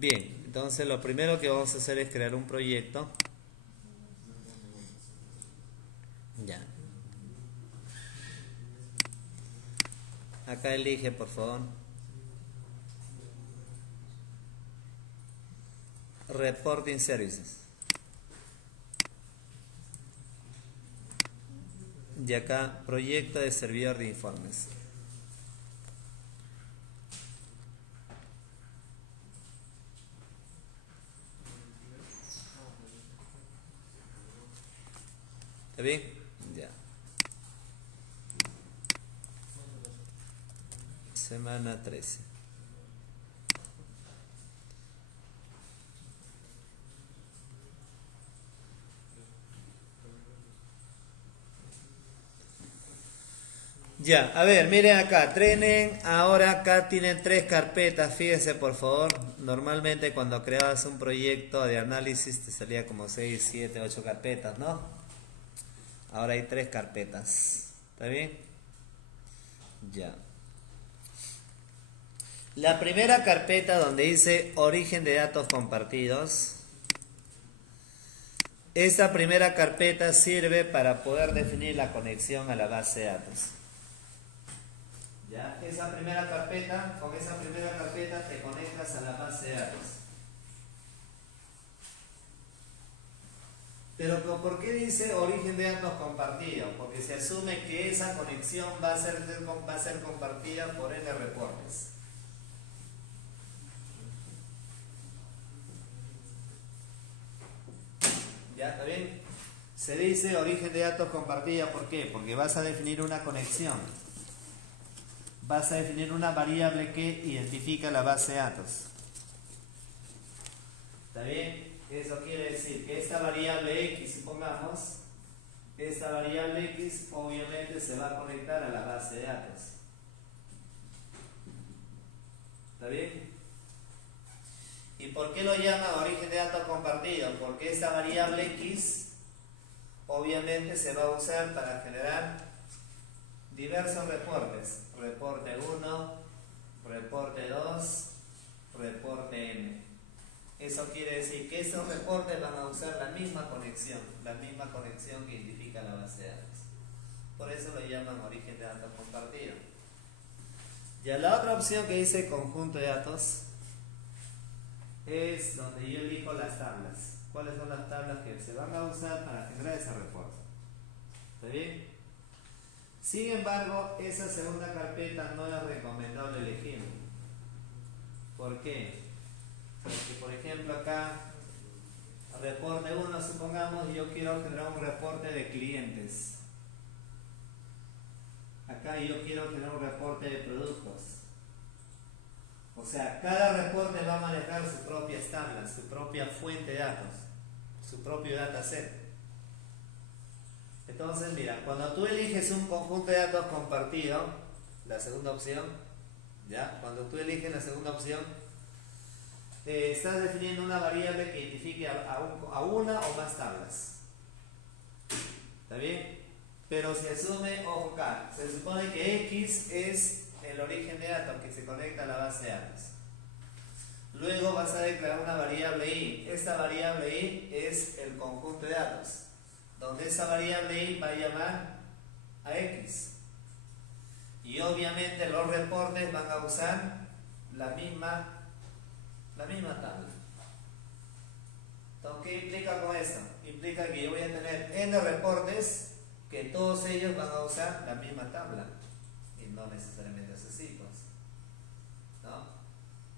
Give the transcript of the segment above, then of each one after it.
Bien, entonces lo primero que vamos a hacer es crear un proyecto. Ya. Acá elige, por favor. Reporting Services. Y acá, proyecto de servidor de informes. ¿Está bien? Ya. Semana 13. Ya, a ver, miren acá, trenen, ahora acá tienen 3 carpetas, fíjense por favor, normalmente cuando creabas un proyecto de análisis te salía como 6, 7, 8 carpetas, ¿no? Ahora hay 3 carpetas, ¿está bien? Ya. La primera carpeta donde dice origen de datos compartidos, esa primera carpeta sirve para poder definir la conexión a la base de datos. ¿Ya? Con esa primera carpeta te conectas a la base de datos. Pero ¿por qué dice origen de datos compartido? Porque se asume que esa conexión va a ser compartida por N reportes. ¿Ya? ¿Está bien? Se dice origen de datos compartida, ¿por qué? Porque vas a definir una conexión. Vas a definir una variable que identifica la base de datos. ¿Está bien? Eso quiere decir que esta variable X, supongamos, esta variable X obviamente se va a conectar a la base de datos. ¿Está bien? ¿Y por qué lo llama origen de datos compartido? Porque esta variable X obviamente se va a usar para generar diversos reportes. Reporte 1, reporte 2, reporte N. Eso quiere decir que esos reportes van a usar la misma conexión que identifica la base de datos. Por eso lo llaman origen de datos compartido. Ya la otra opción que dice conjunto de datos es donde yo elijo las tablas. ¿Cuáles son las tablas que se van a usar para generar ese reporte? ¿Está bien? Sin embargo, esa segunda carpeta no es recomendable elegir. ¿Por qué? Porque, por ejemplo, acá, reporte 1, supongamos, yo quiero generar un reporte de clientes. Acá yo quiero generar un reporte de productos. O sea, cada reporte va a manejar sus propias tablas, su propia fuente de datos, su propio dataset. Entonces, mira, cuando tú eliges un conjunto de datos compartido, la segunda opción, ¿ya? Cuando tú eliges la segunda opción, estás definiendo una variable que identifique a una o más tablas. ¿Está bien? Pero se asume, ojo acá, se supone que X es el origen de datos que se conecta a la base de datos. Luego vas a declarar una variable I. Esta variable I es el conjunto de datos, donde esa variable I va a llamar a X. Y obviamente los reportes van a usar la misma tabla. Entonces, ¿qué implica con esto? Implica que yo voy a tener N reportes que todos ellos van a usar la misma tabla y no necesariamente sus ciclos, ¿no?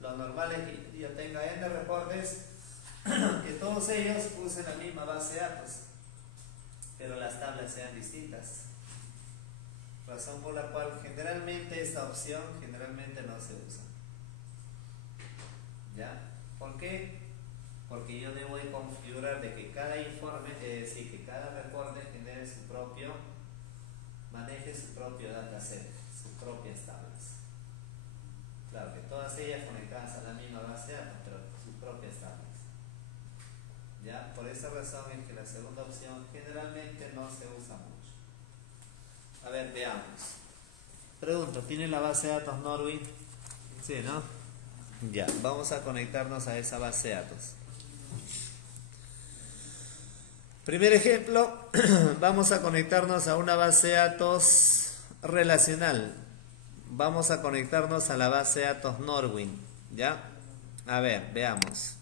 Lo normal es que yo tenga N reportes que todos ellos usen la misma base de datos, pero las tablas sean distintas. Razón por la cual generalmente esta opción no se usa. ¿Ya? ¿Por qué? Porque yo debo de configurar de que cada informe, es decir, que cada reporte maneje su propio dataset, sus propias tablas. Claro que todas ellas conectadas a la misma base de datos, pero sus propias tablas. ¿Ya? Por esa razón es que la segunda opción generalmente no se usa mucho. A ver, veamos. Pregunto, ¿tiene la base de datos Norwin? Sí, ¿no? Ya, vamos a conectarnos a esa base de datos. Primer ejemplo, vamos a conectarnos a una base de datos relacional. Vamos a conectarnos a la base de datos Norwin, ¿ya? A ver, veamos.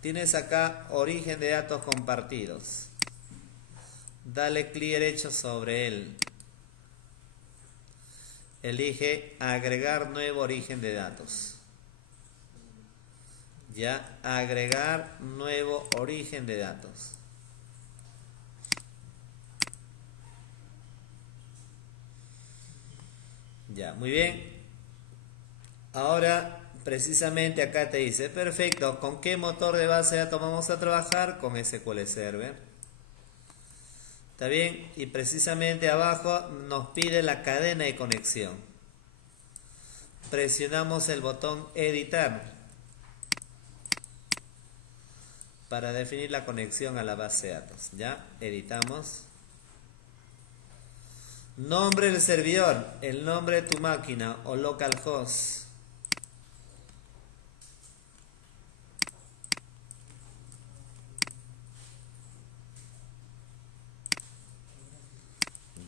Tienes acá origen de datos compartidos. Dale clic derecho sobre él. Elige agregar nuevo origen de datos. Ya, agregar nuevo origen de datos. Ya, muy bien. Ahora, precisamente acá te dice, perfecto, ¿con qué motor de base de datos vamos a trabajar? Con SQL Server. ¿Está bien? Y precisamente abajo nos pide la cadena de conexión. Presionamos el botón editar para definir la conexión a la base de datos. ¿Ya? Editamos. Nombre del servidor, el nombre de tu máquina o localhost.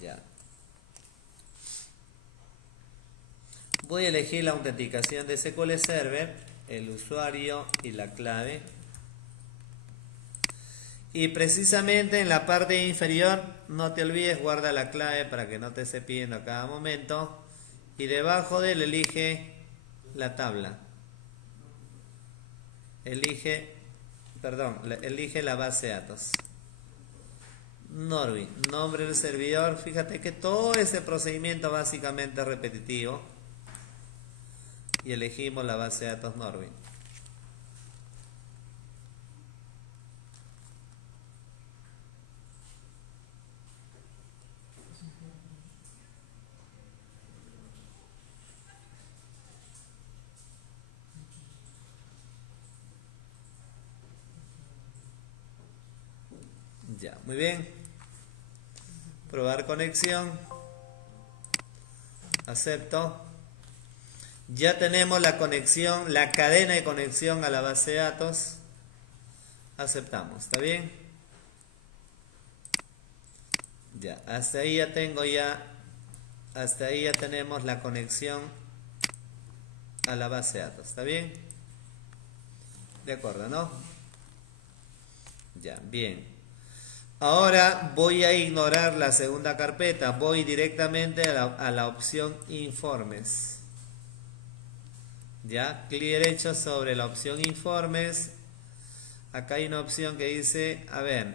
Ya. Voy a elegir la autenticación de SQL Server, el usuario y la clave. Y precisamente en la parte inferior, no te olvides, guarda la clave para que no te esté pidiendo a cada momento. Y debajo de él elige la tabla. Elige la base de datos. Norwin, nombre del servidor. Fíjate que todo ese procedimiento básicamente es repetitivo. Y elegimos la base de datos Norwin. Ya, muy bien. Probar conexión. Acepto. Ya tenemos la conexión, la cadena de conexión a la base de datos. Aceptamos, ¿está bien? Ya, hasta ahí ya tenemos la conexión a la base de datos, ¿está bien? De acuerdo, ¿no? Ya, bien. Ahora voy a ignorar la segunda carpeta, voy directamente a la opción informes. Ya, clic derecho sobre la opción informes. Acá hay una opción que dice, a ver,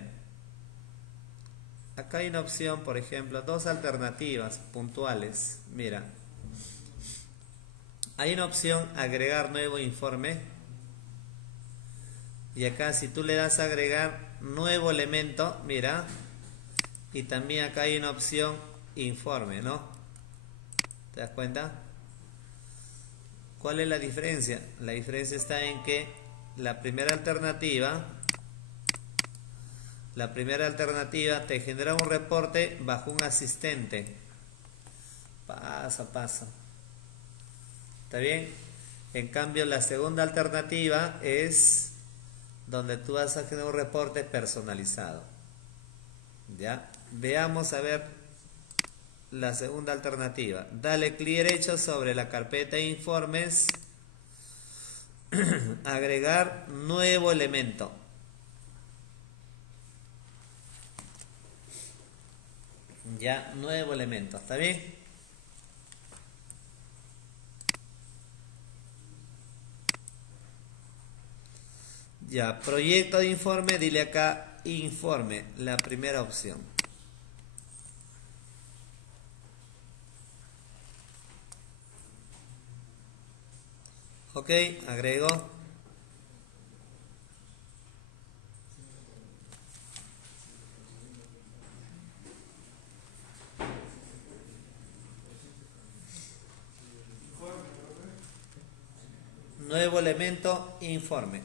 acá hay una opción, por ejemplo, dos alternativas puntuales. Mira, hay una opción agregar nuevo informe. Y acá si tú le das a agregar nuevo elemento, mira, y también acá hay una opción informe, ¿no? ¿Te das cuenta? ¿Cuál es la diferencia? La diferencia está en que la primera alternativa te genera un reporte bajo un asistente, paso a paso. ¿Está bien? En cambio, la segunda alternativa es donde tú vas a generar un reporte personalizado. ¿Ya? Veamos a ver la segunda alternativa. Dale clic derecho sobre la carpeta de informes. Agregar nuevo elemento. Ya, nuevo elemento. ¿Está bien? Ya, proyecto de informe, dile acá informe, la primera opción. Ok, agrego. Nuevo elemento, informe.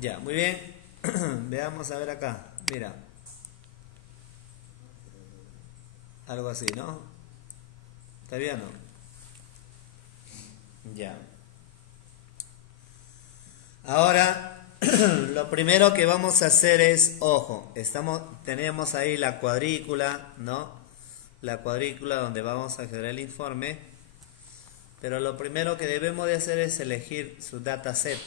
Ya, muy bien. Veamos a ver acá. Mira, algo así, ¿no? ¿Está bien o no? Ya. Ahora, lo primero que vamos a hacer es, ojo, tenemos ahí la cuadrícula, ¿no? La cuadrícula donde vamos a generar el informe. Pero lo primero que debemos de hacer es elegir su dataset,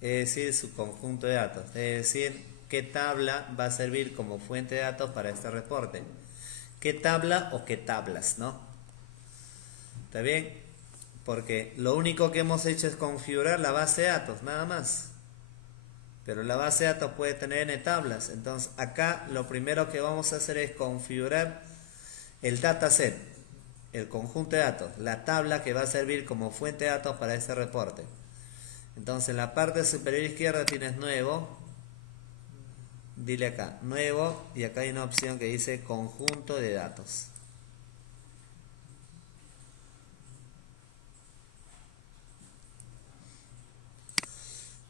es decir, su conjunto de datos, es decir, qué tabla va a servir como fuente de datos para este reporte. ¿Qué tabla o qué tablas, no? ¿Está bien? Porque lo único que hemos hecho es configurar la base de datos, nada más. Pero la base de datos puede tener n tablas. Entonces acá lo primero que vamos a hacer es configurar el dataset, el conjunto de datos, la tabla que va a servir como fuente de datos para este reporte. Entonces en la parte superior izquierda tienes nuevo, dile acá, nuevo, y acá hay una opción que dice conjunto de datos.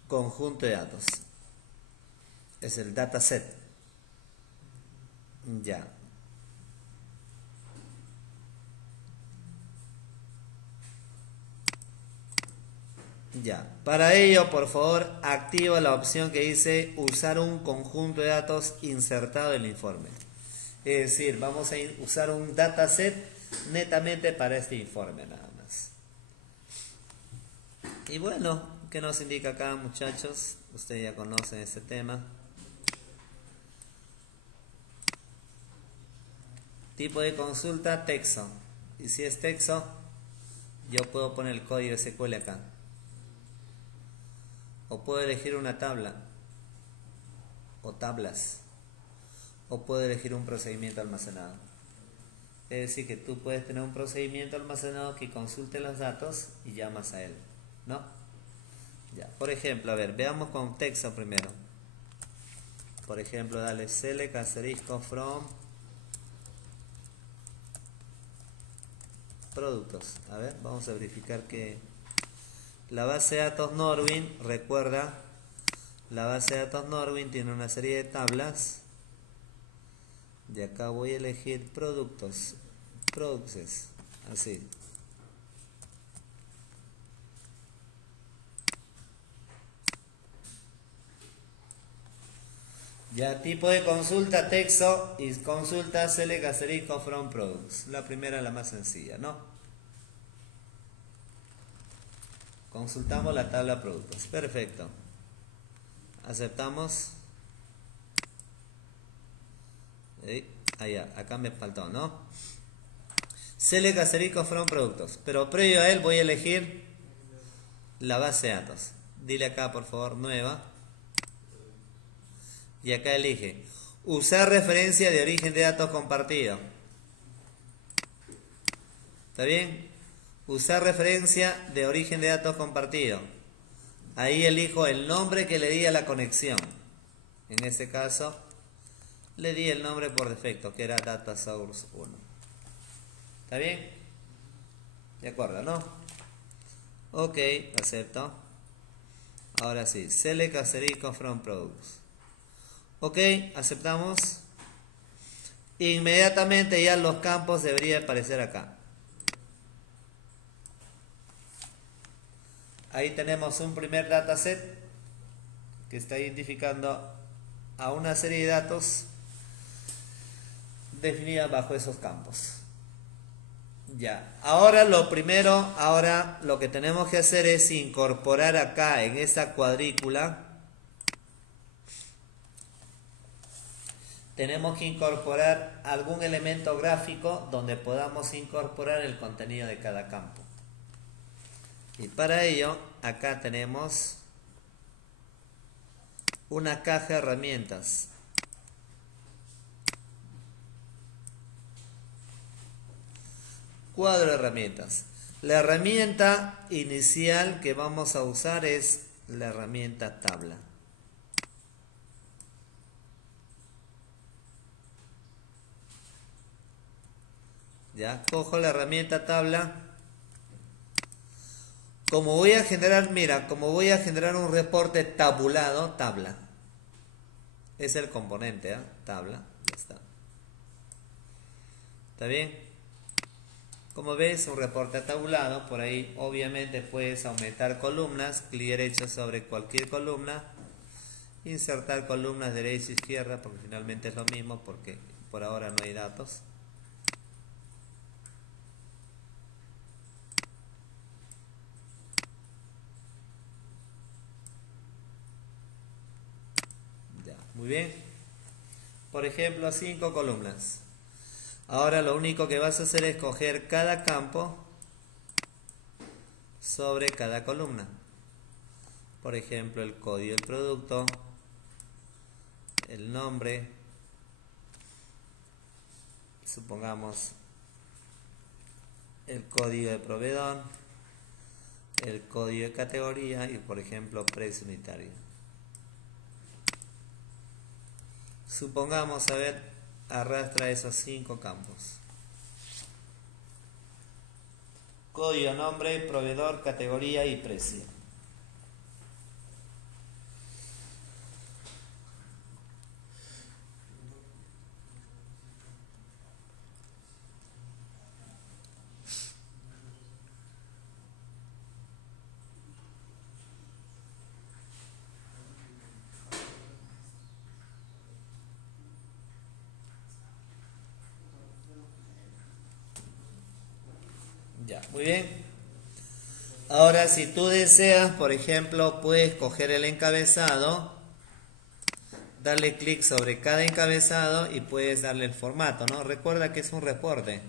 Conjunto de datos. Es el dataset. Ya. Ya. Para ello, por favor, activa la opción que dice usar un conjunto de datos insertado en el informe. Es decir, vamos a usar un dataset netamente para este informe nada más. Y bueno, ¿qué nos indica acá, muchachos? Ustedes ya conocen este tema. Tipo de consulta, texto. Y si es texto, yo puedo poner el código SQL acá. O puedo elegir una tabla. O tablas. O puedo elegir un procedimiento almacenado. Es decir, que tú puedes tener un procedimiento almacenado que consulte los datos y llamas a él, ¿no? Ya. Por ejemplo, a ver, veamos con texto primero. Por ejemplo, dale select asterisco from productos. A ver, vamos a verificar que la base de datos Norwin, recuerda, la base de datos Norwin tiene una serie de tablas. De acá voy a elegir productos, products, así. Ya, tipo de consulta, texto y consulta select asterisco from products. La primera, la más sencilla, ¿no? Consultamos la tabla productos. Perfecto. Aceptamos. Acá me faltó, ¿no? Select asterisco from productos. Pero previo a él voy a elegir la base de datos. Dile acá, por favor, nueva. Y acá elige usar referencia de origen de datos compartido. ¿Está bien? Usar referencia de origen de datos compartido. Ahí elijo el nombre que le di a la conexión. En este caso, le di el nombre por defecto, que era Data Source 1. ¿Está bien? De acuerdo, ¿no? Ok, acepto. Ahora sí, select asterisco from products. Ok, aceptamos. Inmediatamente ya los campos deberían aparecer acá. Ahí tenemos un primer dataset que está identificando a una serie de datos definida bajo esos campos. Ya, ahora lo que tenemos que hacer es incorporar acá en esa cuadrícula. Tenemos que incorporar algún elemento gráfico donde podamos incorporar el contenido de cada campo. Y para ello, acá tenemos una caja de herramientas. Cuadro de herramientas. La herramienta inicial que vamos a usar es la herramienta tabla. Ya, cojo la herramienta tabla, Como voy a generar, mira, como voy a generar un reporte tabulado, tabla. Es el componente, ¿eh? Tabla, ya está. ¿Está bien? Como ves, un reporte tabulado, por ahí obviamente puedes aumentar columnas, clic derecho sobre cualquier columna, insertar columnas derecha e izquierda, porque finalmente es lo mismo, porque por ahora no hay datos. Ya, muy bien. Por ejemplo, 5 columnas. Ahora lo único que vas a hacer es coger cada campo sobre cada columna. Por ejemplo, el código del producto, el nombre, supongamos el código de proveedor, el código de categoría y por ejemplo precio unitario. Supongamos, a ver, arrastra esos 5 campos. Código, nombre, proveedor, categoría y precio. Ya, muy bien. Ahora, si tú deseas, por ejemplo, puedes coger el encabezado, darle clic sobre cada encabezado y puedes darle el formato, ¿no? Recuerda que es un reporte.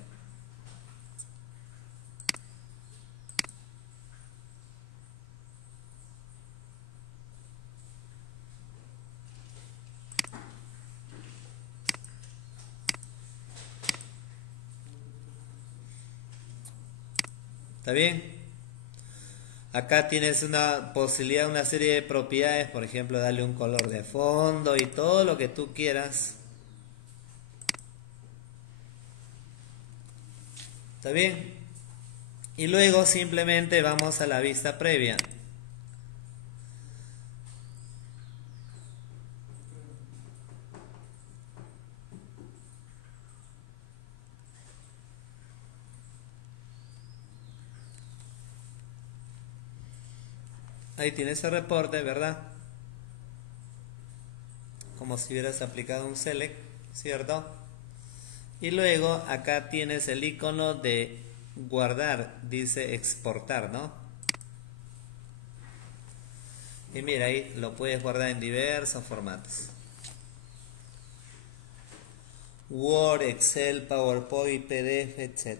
¿Está bien? Acá tienes una posibilidad, una serie de propiedades, por ejemplo, darle un color de fondo y todo lo que tú quieras. ¿Está bien? Y luego simplemente vamos a la vista previa. Ahí tienes el reporte, ¿verdad? Como si hubieras aplicado un select, ¿cierto? Y luego acá tienes el icono de guardar, dice exportar, ¿no? Y mira, ahí lo puedes guardar en diversos formatos. Word, Excel, PowerPoint, PDF, etc.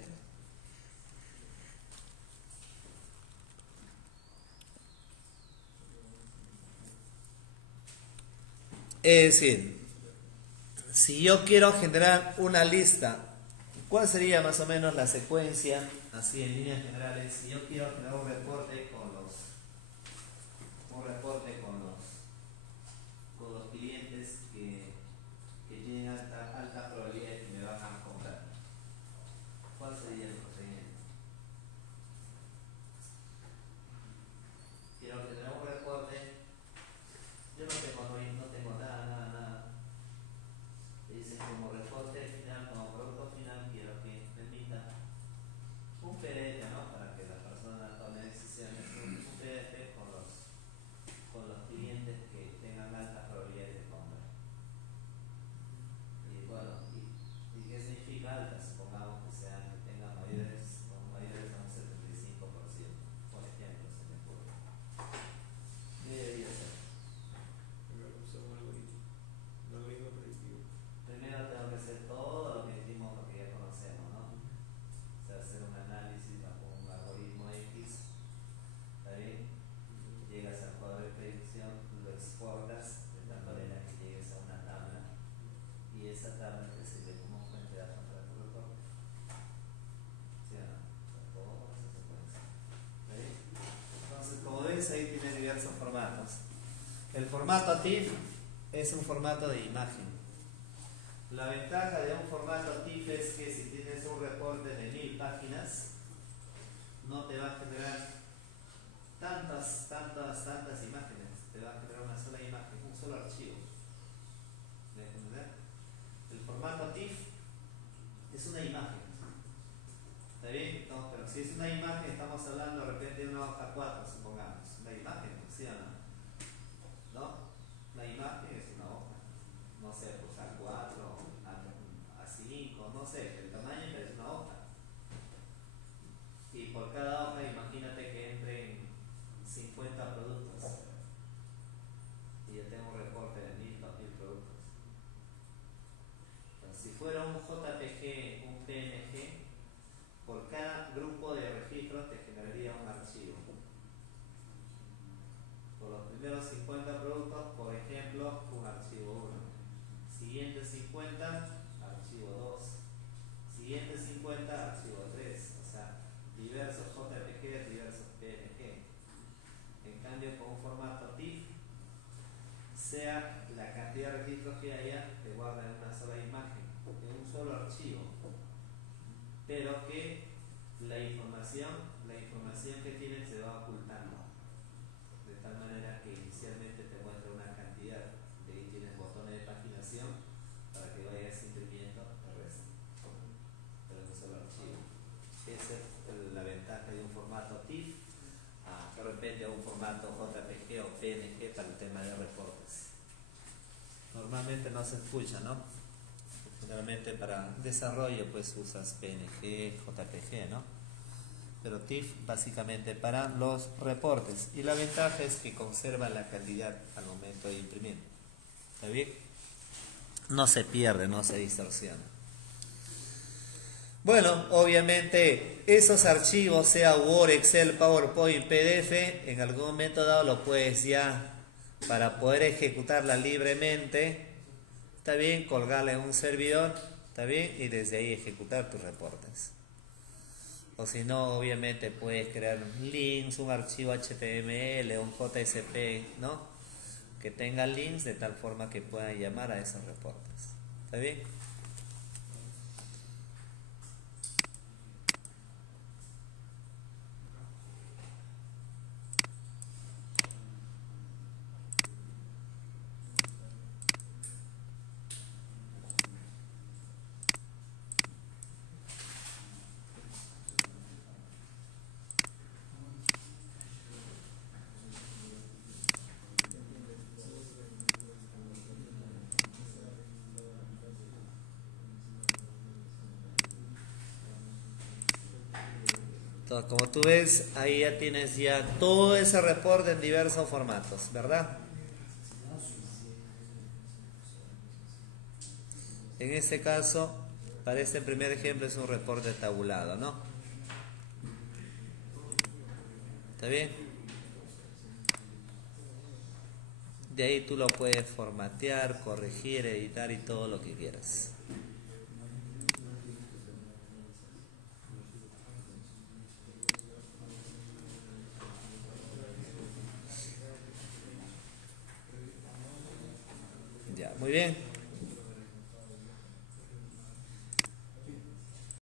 Es decir, si yo quiero generar una lista, ¿cuál sería más o menos la secuencia? Así en líneas generales, si yo quiero generar un reporte con los clientes que tienen alta probabilidad de que me van a comprar, ¿cuál sería el procedimiento? Quiero generar un reporte, yo no tengo nada. Dice como reporte final, como producto final, quiero que permita un PDF, ¿no? Para que la persona tome decisiones, un PDF con los clientes que tengan alta probabilidad de compra. Y bueno, ¿y qué significa alta? Supongamos que tengan mayores a un 75%, por ejemplo, se me ocurre. ¿Qué debería ser? Primero tengo que hacer todo lo que hicimos, lo que ya conocemos, ¿no? O sea, hacer un análisis bajo un algoritmo X, ¿está bien? Llegas al cuadro de predicción, lo exportas de tal manera que llegues a una tabla y esa tabla te sirve como fuente de datos para tu reporte. ¿Sí o no? Toda esa secuencia. ¿Está bien? Entonces, como ves, ahí tiene diversos formatos. El formato TIFF es un formato de imagen. La ventaja de un formato TIFF es que si tienes un reporte de 1000 páginas, no te va a generar tantas imágenes. Te va a crear una sola imagen, un solo archivo. ¿Me entender? El formato TIFF es una imagen. ¿Está bien? No, pero si es una imagen, estamos hablando de repente de una hoja 4, supongamos. Una imagen, ¿sí o no? ¿No? Una imagen es una hoja. No sé, pues A4, A5, no sé, el tamaño, pero es una hoja. Y por cada hoja, imagínate que entren 50 productos. Y yo tengo un reporte de 1000, 2000 productos. Entonces, si fuera un JPG, un PNG, por cada grupo de registros te generaría un archivo. Por los primeros 50 productos, por ejemplo, un archivo 1. Siguientes 50, archivo 2. Siguientes 50, archivo 3. O sea, diversos JPG, diversos PNG. En cambio, con un formato TIFF, sea la cantidad de registros que haya, te guarda en una sola imagen, en un solo archivo. Pero que la información que tienes se va ocultando. De tal manera que inicialmente te muestra una cantidad. De ahí tienes botones de paginación para que vayas imprimiendo el resto. Pero en un solo archivo. Esa es la ventaja de un formato TIFF de repente a un formato JPG o PNG para el tema de reportes. Normalmente no se escucha, ¿no? Generalmente para desarrollo pues usas PNG, JPG, ¿no? Pero TIFF básicamente para los reportes. Y la ventaja es que conserva la calidad al momento de imprimir. ¿Está bien? No se pierde, no se distorsiona. Bueno, obviamente esos archivos, sea Word, Excel, PowerPoint, PDF, en algún momento dado lo puedes ya, para poder ejecutarla libremente, está bien, colgarla en un servidor, está bien, y desde ahí ejecutar tus reportes. O si no, obviamente puedes crear links, un archivo HTML, un JSP, ¿no? Que tenga links de tal forma que puedan llamar a esos reportes. ¿Está bien? Entonces, como tú ves, ahí ya tienes ya todo ese reporte en diversos formatos, ¿verdad? En este caso, para este primer ejemplo es un reporte tabulado, ¿no? ¿Está bien? De ahí tú lo puedes formatear, corregir, editar y todo lo que quieras. Ya, muy bien.